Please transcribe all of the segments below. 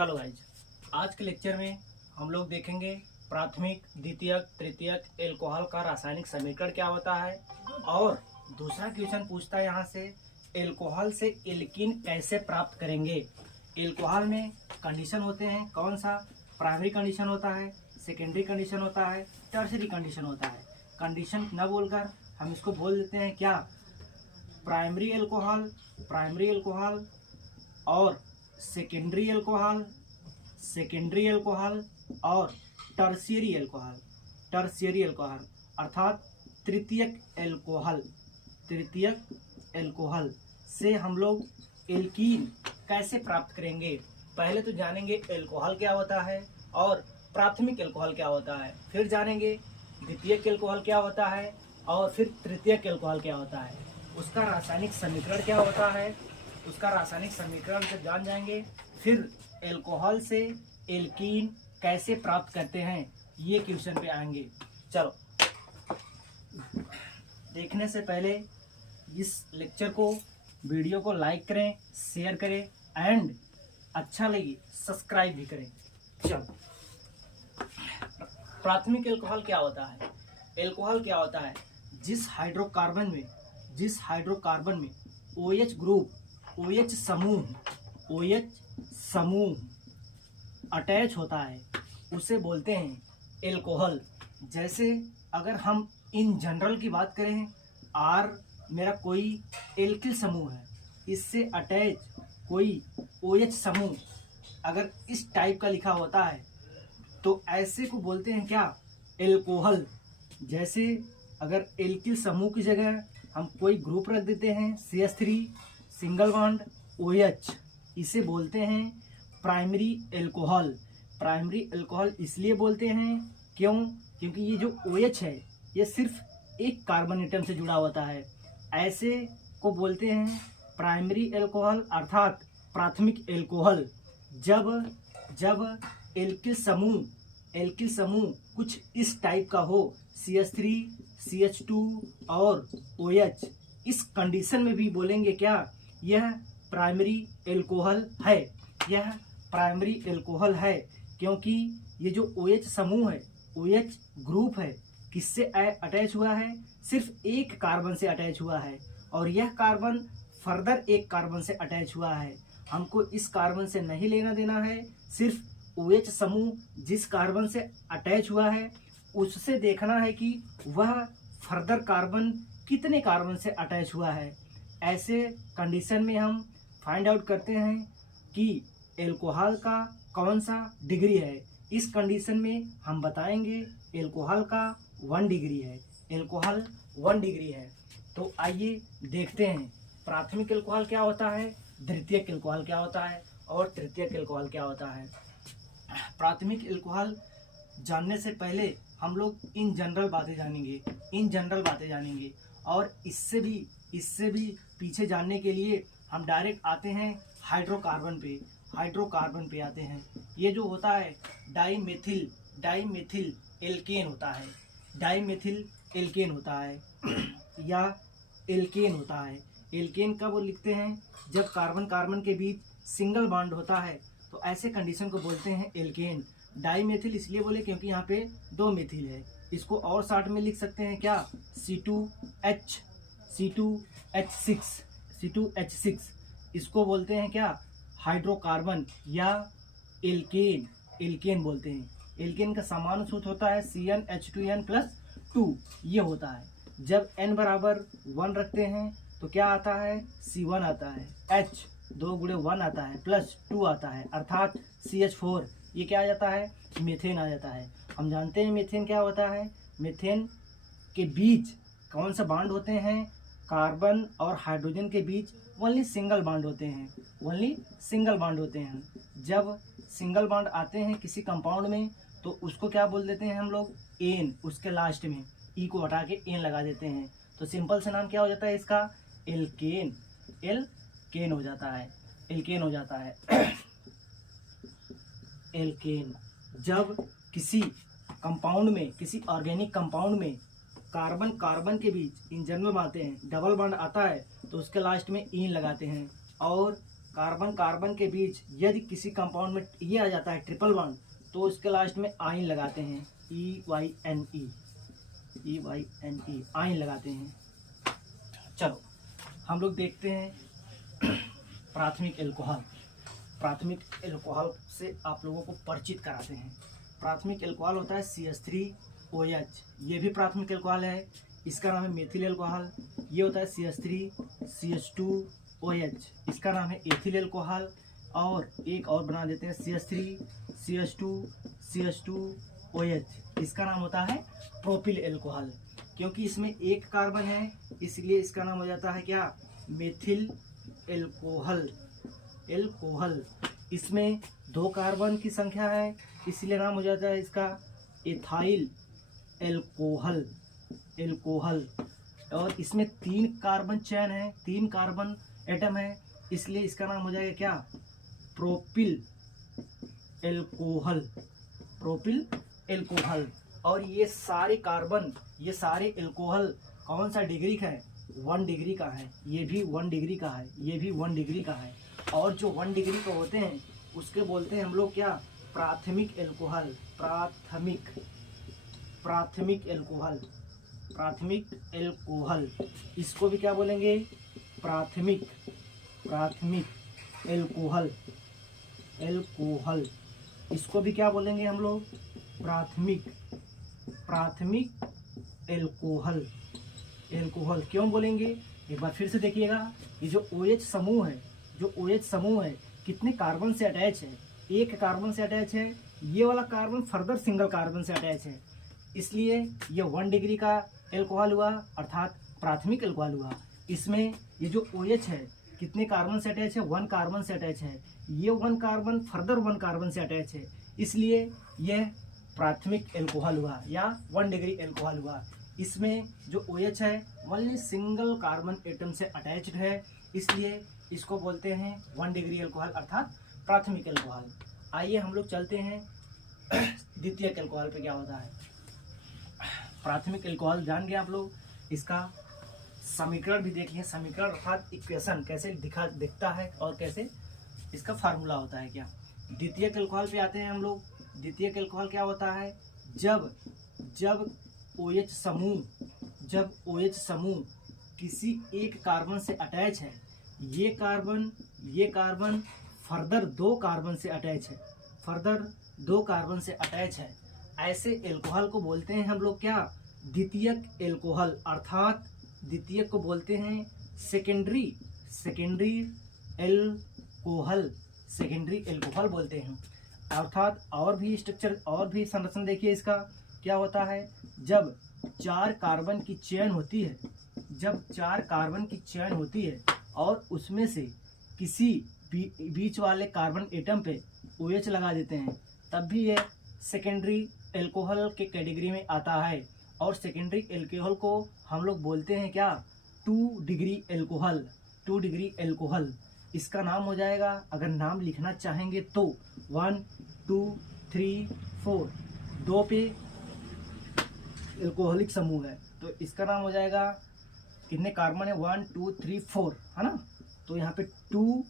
चलो गाइज, आज के लेक्चर में हम लोग देखेंगे प्राथमिक, द्वितीयक, तृतीयक एल्कोहल का रासायनिक समीकरण क्या होता है। और दूसरा क्वेश्चन पूछता है यहाँ से, एल्कोहल से एल्कीन कैसे प्राप्त करेंगे। एल्कोहल में कंडीशन होते हैं, कौन सा, प्राइमरी कंडीशन होता है, सेकेंडरी कंडीशन होता है, टर्सरी कंडीशन होता है। कंडीशन न बोलकर हम इसको बोल देते हैं क्या, प्राइमरी एल्कोहल और सेकेंडरी एल्कोहल और टर्शियरी एल्कोहल अर्थात तृतीयक एल्कोहल से हम लोग एल्कीन कैसे प्राप्त करेंगे। पहले तो जानेंगे एल्कोहल क्या होता है और प्राथमिक एल्कोहल क्या होता है, फिर जानेंगे द्वितीयक एल्कोहल क्या होता है और फिर तृतीयक एल्कोहल क्या होता है, उसका रासायनिक समीकरण क्या होता है, उसका रासायनिक समीकरण से जान जाएंगे। फिर एल्कोहल से एल्कीन कैसे प्राप्त करते हैं, ये क्वेश्चन पे आएंगे। चलो, देखने से पहले इस लेक्चर को, वीडियो को लाइक करें, शेयर करें एंड अच्छा लगे सब्सक्राइब भी करें। चलो, प्राथमिक एल्कोहल क्या होता है। एल्कोहल क्या होता है, जिस हाइड्रोकार्बन में OH ग्रुप, OH समूह अटैच होता है, उसे बोलते हैं एल्कोहल। जैसे अगर हम इन जनरल की बात करें, R मेरा कोई एल्किल समूह है, इससे अटैच कोई OH समूह अगर इस टाइप का लिखा होता है तो ऐसे को बोलते हैं क्या, एल्कोहल। जैसे अगर एल्किल समूह की जगह हम कोई ग्रुप रख देते हैं, CH3 सिंगल बॉन्ड OH, इसे बोलते हैं प्राइमरी एल्कोहल। प्राइमरी एल्कोहल इसलिए बोलते हैं क्योंकि ये जो OH है ये सिर्फ एक कार्बन एटम से जुड़ा होता है, ऐसे को बोलते हैं प्राइमरी एल्कोहल अर्थात प्राथमिक एल्कोहल। जब एल्किल समूह कुछ इस टाइप का हो, CH3 CH2 और OH, इस कंडीशन में भी बोलेंगे क्या, यह प्राइमरी एल्कोहल है। यह प्राइमरी एल्कोहल है क्योंकि ये जो OH समूह है, OH ग्रुप है, किससे अटैच हुआ है, सिर्फ एक कार्बन से अटैच हुआ है और यह कार्बन फर्दर एक कार्बन से अटैच हुआ है। हमको इस कार्बन से नहीं लेना देना है, सिर्फ OH समूह जिस कार्बन से अटैच हुआ है उससे देखना है कि वह फर्दर कार्बन कितने कार्बन से अटैच हुआ है। ऐसे कंडीशन में हम फाइंड आउट करते हैं कि एल्कोहल का कौन सा डिग्री है। इस कंडीशन में हम बताएंगे एल्कोहल का 1 डिग्री है, एल्कोहल 1 डिग्री है। तो आइए देखते हैं प्राथमिक एल्कोहल क्या होता है, द्वितीयक एल्कोहल क्या होता है और तृतीयक एल्कोहल क्या होता है। प्राथमिक एल्कोहल जानने से पहले हम लोग इन जनरल बातें जानेंगे और इससे भी पीछे जानने के लिए हम डायरेक्ट आते हैं हाइड्रोकार्बन पे आते हैं। ये जो होता है डाइमेथिल एल्केन होता है या एल्केन होता है। एल्केन कब लिखते हैं, जब कार्बन के बीच सिंगल बॉन्ड होता है, तो ऐसे कंडीशन को बोलते हैं एल्केन। डाइमेथिल इसलिए बोले क्योंकि यहाँ पे 2 मेथिल है। इसको और शॉर्ट में लिख सकते हैं क्या, C2H6। इसको बोलते हैं क्या, हाइड्रोकार्बन या एल्केन बोलते हैं। एल्केन का सामान्य सूत्र होता है CnH2n+2, ये होता है। जब n बराबर 1 रखते हैं तो क्या आता है, C1 आता है, H 2 गुणे 1 आता है, +2 आता है अर्थात CH4, ये क्या आ जाता है, मीथेन आ जाता है। हम जानते हैं मीथेन क्या होता है। मीथेन के बीच कौन सा बॉन्ड होते हैं, कार्बन और हाइड्रोजन के बीच ओनली सिंगल बॉन्ड होते हैं। जब सिंगल बॉन्ड आते हैं किसी कंपाउंड में तो उसको क्या बोल देते हैं हम लोग, एन, उसके लास्ट में ई को हटा के एन लगा देते हैं, तो सिंपल से नाम क्या हो जाता है इसका, एल्केन हो जाता है। एल्केन जब किसी ऑर्गेनिक कंपाउंड में कार्बन के बीच इन जनरल में आते हैं, डबल बॉन्ड आता है तो उसके लास्ट में इन लगाते हैं और कार्बन कार्बन के बीच यदि किसी कंपाउंड में ये आ जाता है ट्रिपल बॉन्ड, तो उसके लास्ट में आइन लगाते हैं, EYNE आइन लगाते हैं। चलो हम लोग देखते हैं प्राथमिक एल्कोहल। प्राथमिक एल्कोहल से आप लोगों को परिचित कराते हैं। प्राथमिक एल्कोहल होता है CH3OH, ये भी प्राथमिक एल्कोहल है, इसका नाम है मेथिल एल्कोहल। ये होता है CH3CH2OH, इसका नाम है एथिल एल्कोहल। और एक और बना देते हैं CH3CH2CH2OH, इसका नाम होता है प्रोपिल एल्कोहल। क्योंकि इसमें एक कार्बन है इसलिए इसका नाम हो जाता है क्या, मेथिल एल्कोहल। इसमें 2 कार्बन की संख्या है इसलिए नाम हो जाता है इसका एथाइल एल्कोहल। और इसमें 3 कार्बन चैन है, 3 कार्बन एटम है, इसलिए इसका नाम हो जाएगा क्या, प्रोपिल एल्कोहल। और ये सारे कार्बन, ये सारे एल्कोहल कौन सा डिग्री का है, 1 डिग्री का है। ये भी 1 डिग्री का है, ये भी 1 डिग्री का है। और जो 1 डिग्री के होते हैं उसके बोलते हैं हम लोग क्या, प्राथमिक एल्कोहल। प्राथमिक एल्कोहल, इसको भी क्या बोलेंगे, प्राथमिक एल्कोहल। इसको भी क्या बोलेंगे हम लोग, प्राथमिक एल्कोहल। क्यों बोलेंगे, एक बार फिर से देखिएगा। ये जो OH समूह है कितने कार्बन से अटैच है, 1 कार्बन से अटैच है। ये वाला कार्बन फर्दर सिंगल कार्बन से अटैच है, इसलिए ये 1 डिग्री का एल्कोहल हुआ, अर्थात प्राथमिक एल्कोहल हुआ। इसमें ये जो OH है कितने कार्बन से अटैच है, 1 कार्बन से अटैच है। ये 1 कार्बन फर्दर 1 कार्बन से अटैच है, इसलिए यह प्राथमिक एल्कोहल हुआ या 1 डिग्री एल्कोहल हुआ। इसमें जो OH है ओनली सिंगल कार्बन एटम से अटैच्ड है, इसलिए इसको बोलते हैं 1 डिग्री एल्कोहल अर्थात प्राथमिक एल्कोहल। आइए हम लोग चलते हैं द्वितीयक एल्कोहल पे क्या होता है। प्राथमिक एल्कोहल जान गए आप लोग, इसका समीकरण भी देखिए। समीकरण अर्थात इक्वेशन कैसे दिखता है और कैसे इसका फार्मूला होता है क्या। द्वितीयक एल्कोहल पे आते हैं हम लोग। द्वितीयक एल्कोहल क्या होता है, जब OH समूह किसी एक कार्बन से अटैच है, ये कार्बन फर्दर 2 कार्बन से अटैच है, ऐसे एल्कोहल को बोलते हैं हम लोग क्या, द्वितीयक एल्कोहल। अर्थात द्वितीयक को बोलते हैं सेकेंडरी एल्कोहल बोलते हैं। अर्थात और भी स्ट्रक्चर, और भी संरचना देखिए इसका क्या होता है। जब 4 कार्बन की चेन होती है और उसमें से किसी बीच वाले कार्बन एटम पे OH लगा देते हैं, तब भी ये सेकेंडरी एल्कोहल के कैटेगरी में आता है। और सेकेंडरी एल्कोहल को हम लोग बोलते हैं क्या, 2 डिग्री एल्कोहल। इसका नाम हो जाएगा, अगर नाम लिखना चाहेंगे तो 1 2 3 4, 2 पे एल्कोहलिक समूह है तो इसका नाम हो जाएगा, कितने कार्बन है, 1 2 3 4 है ना। तो यहाँ पे 2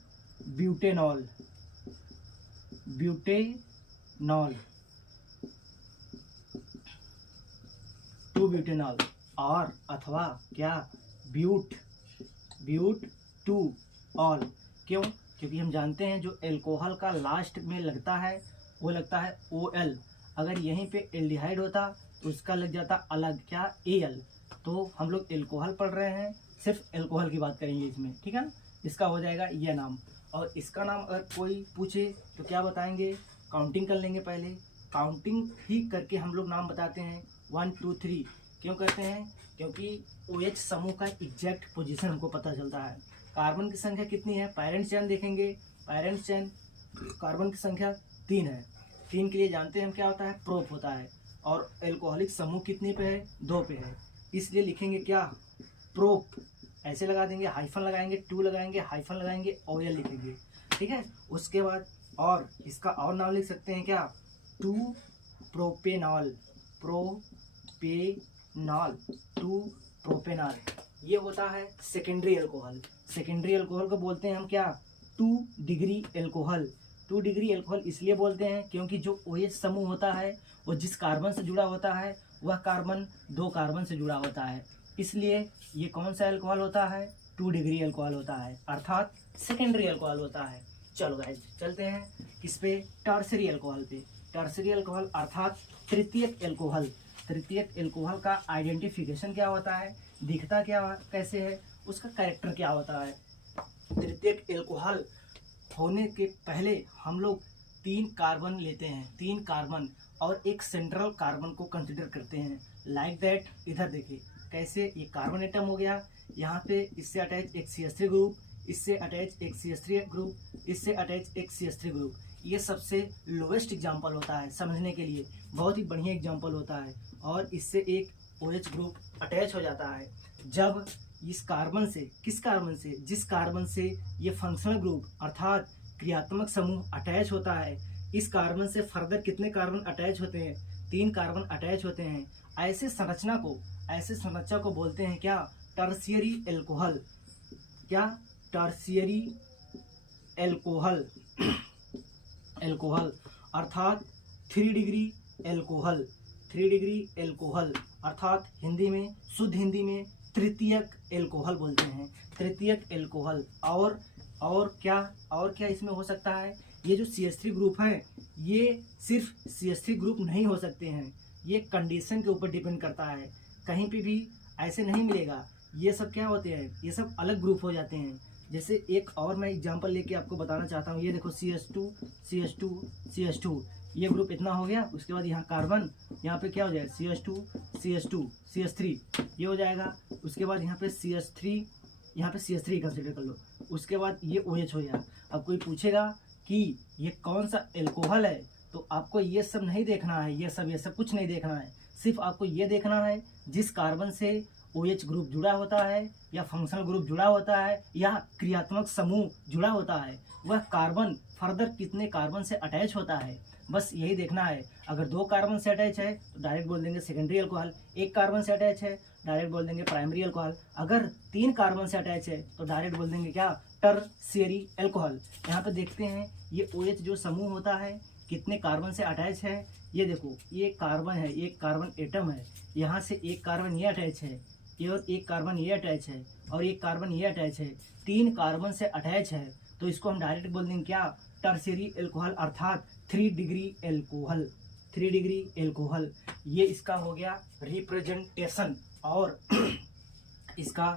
ब्यूटेनॉल और अथवा क्या, ब्यूट 2 ऑल। क्यों, क्योंकि हम जानते हैं जो एल्कोहल का लास्ट में लगता है वो लगता है OL। अगर यहीं पे एल्डिहाइड होता तो उसका लग जाता अलग क्या, AL। तो हम लोग एल्कोहल पढ़ रहे हैं, सिर्फ एल्कोहल की बात करेंगे इसमें, ठीक है ना। इसका हो जाएगा यह नाम। और इसका नाम अगर कोई पूछे तो क्या बताएंगे, काउंटिंग कर लेंगे। पहले काउंटिंग ही करके हम लोग नाम बताते हैं 1 2 3। क्यों करते हैं, क्योंकि OH समूह का एग्जैक्ट पोजीशन हमको पता चलता है। कार्बन की संख्या कितनी है, पैरेंट चेन देखेंगे, पैरेंट चेन कार्बन की संख्या 3 है। 3 के लिए जानते हैं हम क्या होता है, प्रोप होता है। और एल्कोहलिक समूह कितने पे है, 2 पे है, इसलिए लिखेंगे क्या, प्रोप। ऐसे लगा देंगे, हाइफन लगाएंगे, 2 लगाएंगे, हाइफन लगाएंगे, OL लिखेंगे, ठीक है। उसके बाद और इसका और नाम लिख सकते हैं क्या, 2 प्रोपेनॉल 2 प्रोपेनॉल। ये होता है सेकेंडरी एल्कोहल। सेकेंडरी एल्कोहल को बोलते हैं हम क्या, 2 डिग्री एल्कोहल। 2 डिग्री एल्कोहल इसलिए बोलते हैं क्योंकि जो OH समूह होता है वो जिस कार्बन से जुड़ा होता है वह कार्बन 2 कार्बन से जुड़ा होता है, इसलिए ये कौन सा एल्कोहल होता है, 2 डिग्री एल्कोहल होता है, अर्थात सेकेंडरी एल्कोहल होता है। चलो गाइस चलते हैं किस पे, टर्सरी एल्कोहल पे। टर्सरी एल्कोहल अर्थात तृतीयक एल्कोहल। तृतीयक एल्कोहल का आइडेंटिफिकेशन क्या होता है, दिखता क्या कैसे है, उसका कैरेक्टर क्या होता है। तृतीयक एल्कोहल होने के पहले हम लोग 3 कार्बन लेते हैं, 3 कार्बन और एक सेंट्रल कार्बन को कंसिडर करते हैं। लाइक दैट, इधर देखिए कैसे, ये कार्बन एटम हो गया, यहाँ पे इससे अटैच एक CH3 ग्रुप, इससे अटैच एक CH3 ग्रुप, इससे अटैच एक CH3 ग्रुप। ये सबसे लोवेस्ट एग्जाम्पल होता है समझने के लिए, बहुत ही बढ़िया एग्जाम्पल होता है। और इससे एक OH ग्रुप अटैच हो जाता है। जब इस कार्बन से, किस कार्बन से, जिस कार्बन से ये फंक्शनल ग्रुप अर्थात क्रियात्मक समूह अटैच होता है, इस कार्बन से फर्दर कितने कार्बन अटैच होते हैं, 3 कार्बन अटैच होते हैं। ऐसे संरचना को बोलते हैं क्या, टर्शियरी एल्कोहल। क्या, टर्शियरी एल्कोहल। एल्कोहल अर्थात 3 डिग्री एल्कोहल। 3 डिग्री एल्कोहल अर्थात हिंदी में, शुद्ध हिंदी में तृतीयक एल्कोहल बोलते हैं, तृतीयक एल्कोहल। और क्या इसमें हो सकता है, ये जो CH3 ग्रुप है ये सिर्फ CH3 ग्रुप नहीं हो सकते हैं, ये कंडीशन के ऊपर डिपेंड करता है, कहीं पे भी ऐसे नहीं मिलेगा। ये सब क्या होते हैं, ये सब अलग ग्रुप हो जाते हैं। जैसे एक और मैं एग्जांपल लेके आपको बताना चाहता हूँ, ये देखो CH2 CH2 CH2, ये ग्रुप इतना हो गया, उसके बाद यहाँ कार्बन, यहाँ पे क्या हो जाएगा CH2 CH2 CH3 ये हो जाएगा, उसके बाद यहाँ पे CH3, यहाँ पे CH3 कंसिडर कर लो, उसके बाद ये OH हो गया। अब कोई पूछेगा कि ये कौन सा एल्कोहल है, तो आपको ये सब नहीं देखना है, ये सब कुछ नहीं देखना है, सिर्फ आपको ये देखना है जिस कार्बन से OH ग्रुप जुड़ा होता है या फंक्शनल ग्रुप जुड़ा होता है या क्रियात्मक समूह जुड़ा होता है, वह कार्बन फर्दर कितने कार्बन से अटैच होता है, बस यही देखना है। अगर 2 कार्बन से अटैच है तो डायरेक्ट बोल देंगे सेकेंडरी एल्कोहल, 1 कार्बन से अटैच है डायरेक्ट बोल देंगे प्राइमरी एल्कोहल, अगर 3 कार्बन से अटैच है तो डायरेक्ट बोल देंगे क्या, टर्शियरी एल्कोहल। यहाँ पे देखते हैं ये OH जो समूह होता है कितने कार्बन से अटैच है, ये देखो ये कार्बन है, एक कार्बन एटम है, यहाँ से एक कार्बन ये अटैच है, ये और एक कार्बन ये अटैच है, और एक कार्बन ये अटैच है, 3 कार्बन से अटैच है, तो इसको हम डायरेक्ट बोल देंगे क्या, टर्शियरी एल्कोहल अर्थात 3 डिग्री एल्कोहल। 3 डिग्री एल्कोहल, ये इसका हो गया रिप्रेजेंटेशन और इसका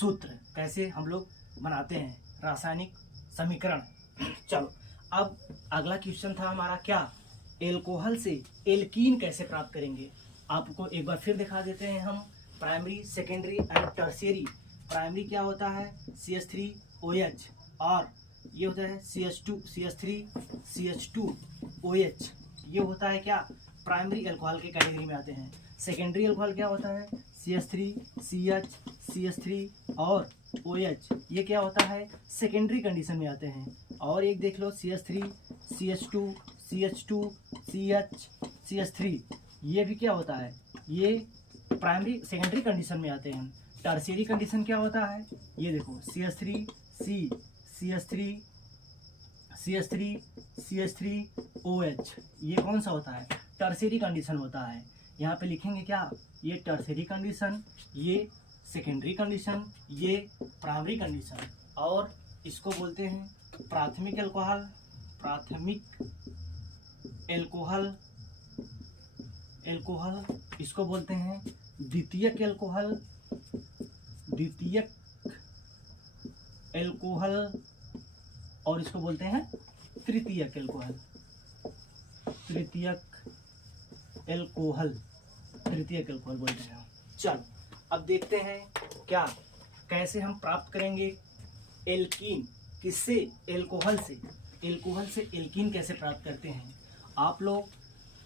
सूत्र कैसे हम लोग बनाते हैं, रासायनिक समीकरण। चलो अब अगला क्वेश्चन था हमारा क्या, एल्कोहल से एल्कीन कैसे प्राप्त करेंगे। आपको एक बार फिर दिखा देते हैं हम, primary secondary and tertiary. Primary क्या होता है, CH3OH, और ये होता है CH2CH2OH, ये होता है क्या, प्राइमरी अल्कोहल के कैटेगरी में आते हैं। सेकेंडरी अल्कोहल क्या होता है, CH3CH CH3 और OH, ये क्या होता है, सेकेंडरी कंडीशन में आते हैं। और एक देख लो CH3 CH2 CH2 CH CH3, ये भी क्या होता है, ये प्राइमरी सेकेंडरी कंडीशन में आते हैं। टर्शियरी कंडीशन क्या होता है, ये देखो CH3 CH3 CH3 CH3 OH, ये कौन सा होता है, टर्शियरी कंडीशन होता है। यहाँ पे लिखेंगे क्या, ये टर्शियरी कंडीशन, ये सेकेंडरी कंडीशन, ये प्राइमरी कंडीशन, और इसको बोलते हैं प्राथमिक एल्कोहल। प्राथमिक एल्कोहल इसको बोलते हैं द्वितीयक एल्कोहल। द्वितीयक एल्कोहल, और इसको बोलते हैं तृतीयक एल्कोहल। तृतीयक एल्कोहल बोलते हैं। चलो अब देखते हैं क्या, कैसे हम प्राप्त करेंगे एल्कीन, किससे, एल्कोहल से। एल्कोहल से एल्कीन कैसे प्राप्त करते हैं, आप लोग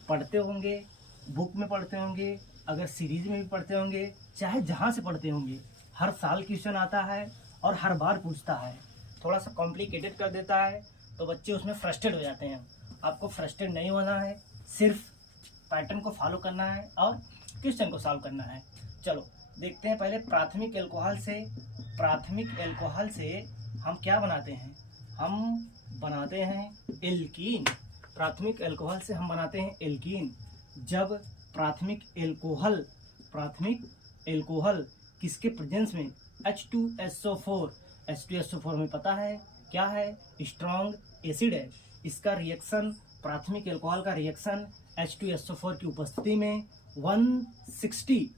पढ़ते होंगे, बुक में पढ़ते होंगे, अगर सीरीज में भी पढ़ते होंगे, चाहे जहाँ से पढ़ते होंगे, हर साल क्वेश्चन आता है और हर बार पूछता है, थोड़ा सा कॉम्प्लिकेटेड कर देता है तो बच्चे उसमें फ्रस्ट्रेट हो जाते हैं। आपको फ्रस्ट्रेट नहीं होना है, सिर्फ पैटर्न को फॉलो करना है और क्वेश्चन को सॉल्व करना है। चलो देखते हैं पहले प्राथमिक एल्कोहल से हम क्या बनाते हैं, हम बनाते हैं एल्कीन। प्राथमिक अल्कोहल से हम बनाते हैं एल्कीन। जब प्राथमिक एल्कोहल किसके प्रेजेंस में, H2SO4। H2SO4 में पता है क्या है, स्ट्रॉन्ग एसिड है। इसका रिएक्शन, प्राथमिक अल्कोहल का रिएक्शन H2SO4 की उपस्थिति में 160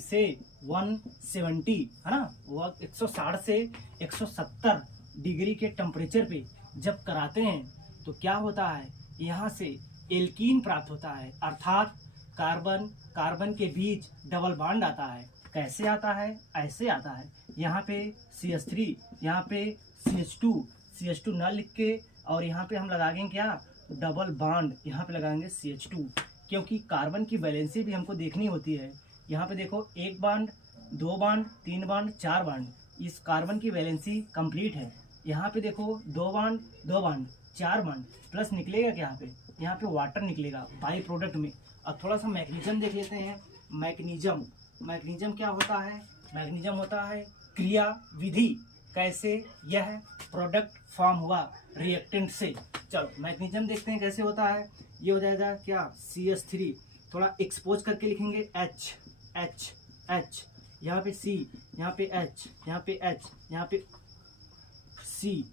से 170 है ना, वह 160 से 170 डिग्री के टेम्परेचर पे जब कराते हैं तो क्या होता है, यहाँ से एल्कीन प्राप्त होता है, अर्थात कार्बन के बीच डबल बॉन्ड आता है। कैसे आता है, ऐसे आता है, यहाँ पे CH3, यहाँ पे CH2 न लिख के, और यहाँ पे हम लगाएंगे क्या, डबल बॉन्ड, यहाँ पे लगाएंगे CH2, क्योंकि कार्बन की वैलेंसी भी हमको देखनी होती है। यहाँ पे देखो 1 बॉन्ड, 2 बॉन्ड, 3 बॉन्ड, 4 बॉन्ड, इस कार्बन की वैलेंसी कंप्लीट है। यहाँ पे देखो 2 बॉन्ड, 4 बॉन्ड, प्लस निकलेगा क्या, यहाँ पे वाटर निकलेगा बाई प्रोडक्ट में। अब थोड़ा सा मैग्नीशियम देख लेते हैं। मैग्नीशियम क्या होता है, मैग्नीशियम होता है क्रिया विधि, कैसे यह प्रोडक्ट फॉर्म हुआ रिएक्टेंट से। चलो मैग्नीशियम देखते हैं कैसे होता है। ये हो जाएगा क्या, CH3, थोड़ा एक्सपोज करके लिखेंगे H, यहाँ पे C, यहाँ पे H, यहाँ पे H, यहाँ पे C,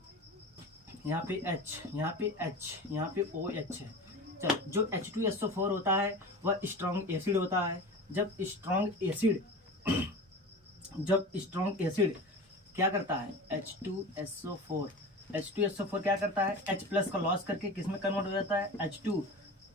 यहाँ पे H, यहाँ पे H, यहाँ पे OH है। चलो, जो H2SO4 होता है वह स्ट्रॉन्ग एसिड होता है। जब स्ट्रॉन्ग एसिड क्या करता है, H2SO4 क्या करता है, H+ का लॉस करके किस में कन्वर्ट हो जाता है,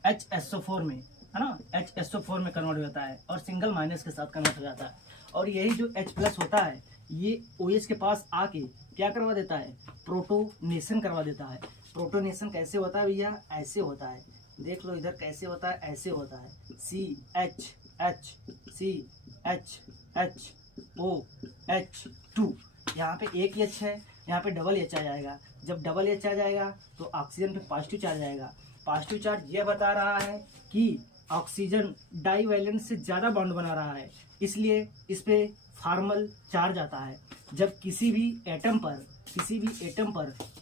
HSO4 में, है ना, HSO4 में कन्वर्ट हो जाता है और सिंगल माइनस के साथ कन्वर्ट हो जाता है। और यही जो H+ होता है ये OH के पास आके क्या करवा देता है, प्रोटोनेशन करवा देता है। प्रोटोनेशन कैसे होता है भैया, ऐसे होता है, देख लो इधर कैसे होता है, ऐसे होता है, CHHCHHOH2, यहाँ पे एक H है, यहाँ पे डबल H आ जाएगा। जब डबल H आ जाएगा तो ऑक्सीजन पे पॉजिटिव चार्ज आएगा। पॉजिटिव चार्ज ये बता रहा है कि ऑक्सीजन डाईवैलेंट से ज़्यादा बॉन्ड बना रहा है, इसलिए इस पे फॉर्मल चार्ज आता है। जब किसी भी एटम पर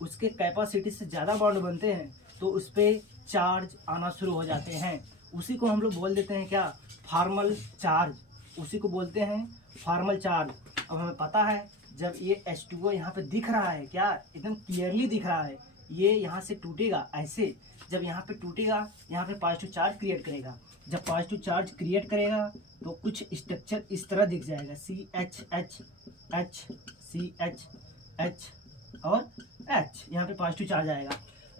उसके कैपेसिटी से ज़्यादा बॉन्ड बनते हैं तो उस पर चार्ज आना शुरू हो जाते हैं। उसी को हम लोग बोल देते हैं क्या, फॉर्मल चार्ज, उसी को बोलते हैं फॉर्मल चार्ज। अब हमें पता है जब ये H2O यहाँ पे दिख रहा है, क्या एकदम क्लियरली दिख रहा है, ये यहाँ से टूटेगा ऐसे। जब यहाँ पे टूटेगा, यहाँ पे पॉजिटिव चार्ज क्रिएट करेगा। जब पॉजिटिव चार्ज क्रिएट करेगा तो कुछ स्ट्रक्चर इस तरह दिख जाएगा, CH और H, यहाँ पे पॉजिटिव चार्ज आएगा।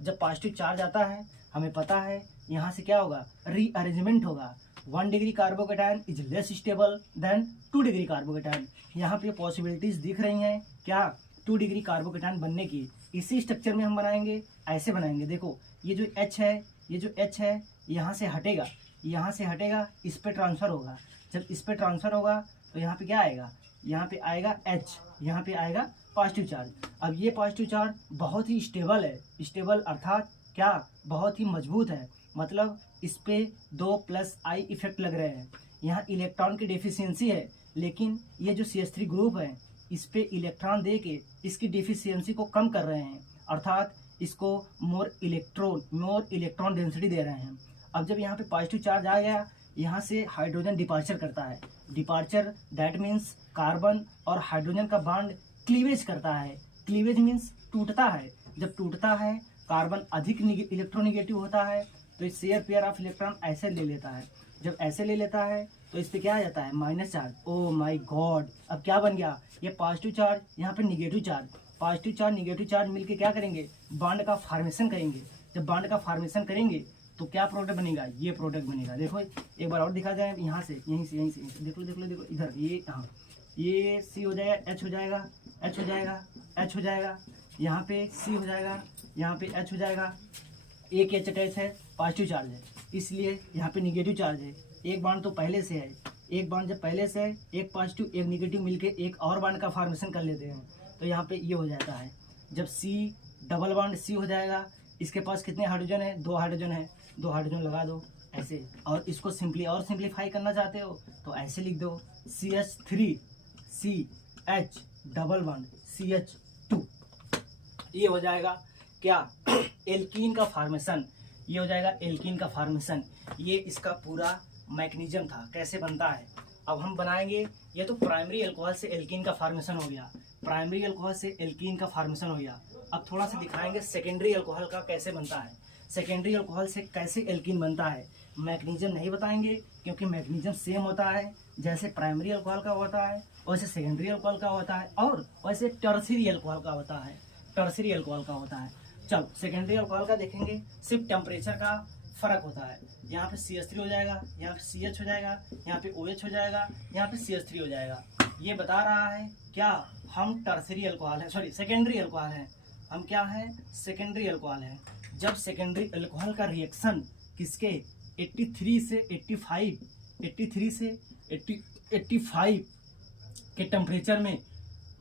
जब पॉजिटिव चार्ज आता है हमें पता है यहाँ से क्या होगा, रीअरेंजमेंट होगा। 1 degree carbocation is less stable then 2 degree carbocation. यहाँ पे पॉसिबिलिटीज दिख रही हैं क्या, 2 डिग्री कार्बोकेटायन बनने की। इसी स्ट्रक्चर में हम बनाएंगे, ऐसे बनाएंगे। देखो ये जो H है यहाँ से हटेगा, इस पे ट्रांसफ़र होगा। जब इस पे ट्रांसफ़र होगा तो यहाँ पे क्या आएगा, यहाँ पे आएगा H, यहाँ पे आएगा पॉजिटिव चार्ज। अब ये पॉजिटिव चार्ज बहुत ही स्टेबल है, स्टेबल अर्थात क्या, बहुत ही मजबूत है, मतलब इस पे 2+I इफेक्ट लग रहे हैं। यहाँ इलेक्ट्रॉन की डेफिशिएंसी है, लेकिन ये जो CH3 ग्रुप है इस पे इलेक्ट्रॉन दे के इसकी डेफिशिएंसी को कम कर रहे हैं, अर्थात इसको मोर इलेक्ट्रॉन डेंसिटी दे रहे हैं। अब जब यहाँ पे पॉजिटिव चार्ज आ गया, यहाँ से हाइड्रोजन डिपार्चर करता है। डिपार्चर दैट मीन्स कार्बन और हाइड्रोजन का बॉन्ड क्लीवेज करता है। क्लीवेज मीन्स टूटता है। जब टूटता है कार्बन अधिक इलेक्ट्रोनिगेटिव होता है तो इस शेयर पेयर ऑफ इलेक्ट्रॉन ऐसे ले लेता है। जब ऐसे ले लेता है तो इस पे क्या आ जाता है, minus charge. Oh my God, अब क्या बन गया, ये पॉजिटिव चार्ज, यहाँ पे negative charge. Positive charge negative charge मिलके क्या करेंगे, बॉन्ड का फॉर्मेशन करेंगे। जब बॉन्ड का फॉर्मेशन करेंगे तो क्या प्रोडक्ट बनेगा, ये प्रोडक्ट बनेगा। देखो एक बार और दिखा जाए, यहाँ से यहीं से देख लो इधर, ये हाँ, ये C हो जाएगा, H हो जाएगा, H हो जाएगा, यहाँ पे C हो जाएगा, यहाँ पे H हो जाएगा। एक H अटैच है, पॉजिटिव चार्ज है, इसलिए यहाँ पे निगेटिव चार्ज है। एक बॉन्ड तो पहले से है, एक बॉन्ड जब पहले से है, एक पॉजिटिव एक निगेटिव मिलके एक और बॉन्ड का फॉर्मेशन कर लेते हैं, तो यहाँ पे ये हो जाता है। जब C डबल बॉन्ड C हो जाएगा, इसके पास कितने हाइड्रोजन है, 2 हाइड्रोजन है, 2 हाइड्रोजन लगा दो ऐसे। और इसको सिंप्लीफाई करना चाहते हो तो ऐसे लिख दो, CH3CH डबल बॉन्ड CH2। ये हो जाएगा क्या, एल्कीन का फॉर्मेशन। ये हो जाएगा एल्कीन का फॉर्मेशन। ये इसका पूरा मैकेनिज्म था, कैसे बनता है। अब हम बनाएंगे, ये तो प्राइमरी अल्कोहल से एल्कीन का फॉर्मेशन हो गया, प्राइमरी अल्कोहल से एल्कीन का फॉर्मेशन हो गया। अब थोड़ा सा दिखाएंगे सेकेंडरी अल्कोहल का कैसे बनता है, सेकेंडरी अल्कोहल से कैसे एल्कीन बनता है। मैकेनिज्म नहीं बताएंगे क्योंकि मैकेनिज्म सेम होता है, जैसे प्राइमरी अल्कोहल का होता है वैसे सेकेंडरी अल्कोहल का होता है, और वैसे टर्शियरी अल्कोहल का होता है, टर्शियरी अल्कोहल का होता है। चलो सेकेंडरी अल्कोहल का देखेंगे, सिर्फ टेम्परेचर का फर्क होता है। यहाँ पे CH3 हो जाएगा, यहाँ पे CH हो जाएगा, यहाँ पे OH हो जाएगा, यहाँ पे CH3 हो जाएगा। ये बता रहा है क्या, हम टर्शियरी अल्कोहल है, सॉरी सेकेंडरी अल्कोहल है। हम क्या है, सेकेंडरी अल्कोहल है। जब सेकेंडरी अल्कोहल का रिएक्शन किसके 83 से 85, 83 से 85 के टेम्परेचर में,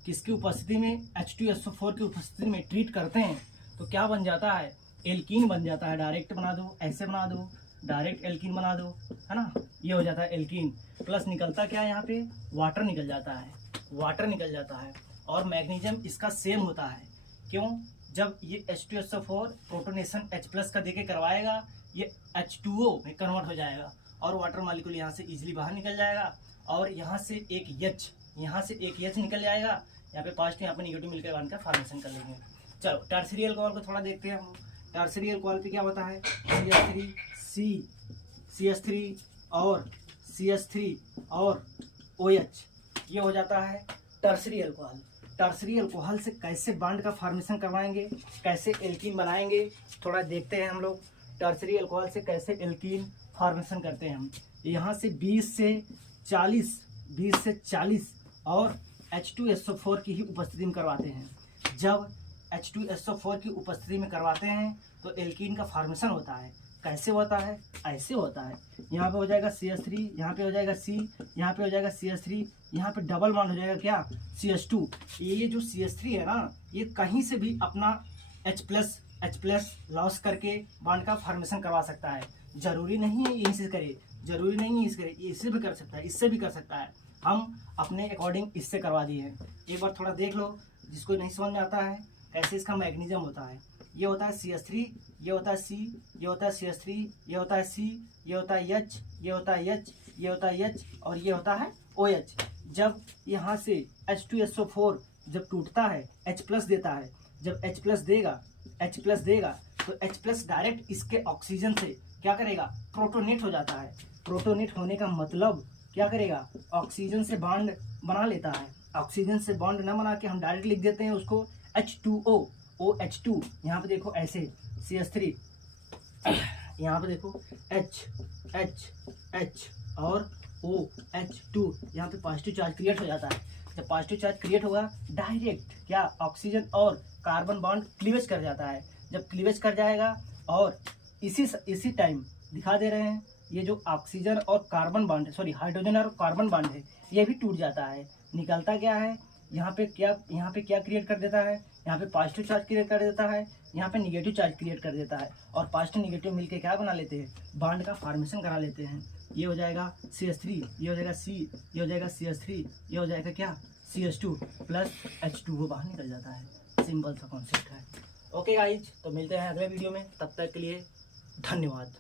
किसकी उपस्थिति में, H2SO4 की उपस्थिति में ट्रीट करते हैं, तो क्या बन जाता है, एल्कीन बन जाता है। डायरेक्ट बना दो, ऐसे बना दो, डायरेक्ट एल्कीन बना दो, है ना। ये हो जाता है एल्कीन। प्लस निकलता क्या है, यहाँ पे वाटर निकल जाता है, वाटर निकल जाता है। और मैग्नीशियम इसका सेम होता है, क्यों, जब ये H2SO4 प्रोटोनेशन H+ का देके करवाएगा, ये H2O में कन्वर्ट हो जाएगा और वाटर मॉलिक्यूल यहाँ से इजीली बाहर निकल जाएगा। और यहाँ से एक H, यहाँ से एक H निकल जाएगा, यहाँ पे पॉजिटिव, यहाँ पे निगेटिव मिलकर वन का फॉर्मेशन कर लेंगे। चलो टर्शियरी अल्कोहल को थोड़ा देखते हैं हम। टर्शियरी अल्कोहल पे क्या होता है, CH3 और CH3 और OH, ये हो जाता है टर्शियरी अल्कोहल। टर्शियरी अल्कोहल से कैसे बॉन्ड का फॉर्मेशन करवाएंगे, कैसे एल्कीन बनाएंगे, थोड़ा देखते हैं हम लोग। टर्शियरी अल्कोहल से कैसे एल्कीन फॉर्मेशन करते हैं हम। यहाँ से 20 से 40 और H2SO4 की ही उपस्थिति में करवाते हैं। जब H2SO4 की उपस्थिति में करवाते हैं तो एल्कीन का फॉर्मेशन होता है। कैसे होता है, ऐसे होता है। यहाँ पे हो जाएगा CH3, यहाँ पे हो जाएगा C, यहाँ पे हो जाएगा CH3, यहाँ पे डबल बॉन्ड हो जाएगा क्या, CH2। ये जो CH3 है ना, ये कहीं से भी अपना H+ लॉस करके बॉन्ड का फॉर्मेशन करवा सकता है। जरूरी नहीं है यहीं से करे, जरूरी नहीं है इससे करे, ये इससे भी कर सकता है, इससे भी कर सकता है। हम अपने अकॉर्डिंग इससे करवा दिए हैं। एक बार थोड़ा देख लो, जिसको नहीं समझ में आता है कैसे इसका मैग्नीशियम होता है। ये होता है CH3, ये होता है C, ये होता है CH3, ये होता है C, ये होता है H, ये होता है H, ये होता है H और ये होता है OH। जब यहाँ से H2SO4 जब टूटता है H+ देता है, जब H+ देगा तो H+ डायरेक्ट इसके ऑक्सीजन से क्या करेगा, प्रोटोनेट हो जाता है। प्रोटोनेट होने का मतलब क्या करेगा, ऑक्सीजन से बॉन्ड बना लेता है। ऑक्सीजन से बॉन्ड न बना के हम डायरेक्ट लिख देते हैं उसको H2O, OH2। यहाँ पे देखो ऐसे CH3, यहाँ पे देखो H और OH2, यहाँ पे पॉजिटिव चार्ज क्रिएट हो जाता है। जब पॉजिटिव चार्ज क्रिएट होगा, डायरेक्ट क्या, ऑक्सीजन और कार्बन बॉन्ड क्लीवेज कर जाता है। जब क्लीवेज कर जाएगा और इसी टाइम दिखा दे रहे हैं, ये जो ऑक्सीजन और कार्बन बॉन्ड, सॉरी हाइड्रोजन और कार्बन बॉन्ड है, ये भी टूट जाता है। निकलता क्या है, यहाँ पे क्या क्रिएट कर देता है, यहाँ पे पॉजिटिव चार्ज क्रिएट कर देता है, यहाँ पे निगेटिव चार्ज क्रिएट कर देता है। और पॉजिटिव निगेटिव मिलके क्या बना लेते हैं, बॉन्ड का फॉर्मेशन करा लेते हैं। ये हो जाएगा CH3, ये हो जाएगा C, ये हो जाएगा CH3, ये हो जाएगा क्या, CH2 प्लस H2O बाहर निकल जाता है। सिंपल सा कॉन्सेप्ट है। ओके गाइज, तो मिलते हैं अगले वीडियो में, तब तक के लिए धन्यवाद।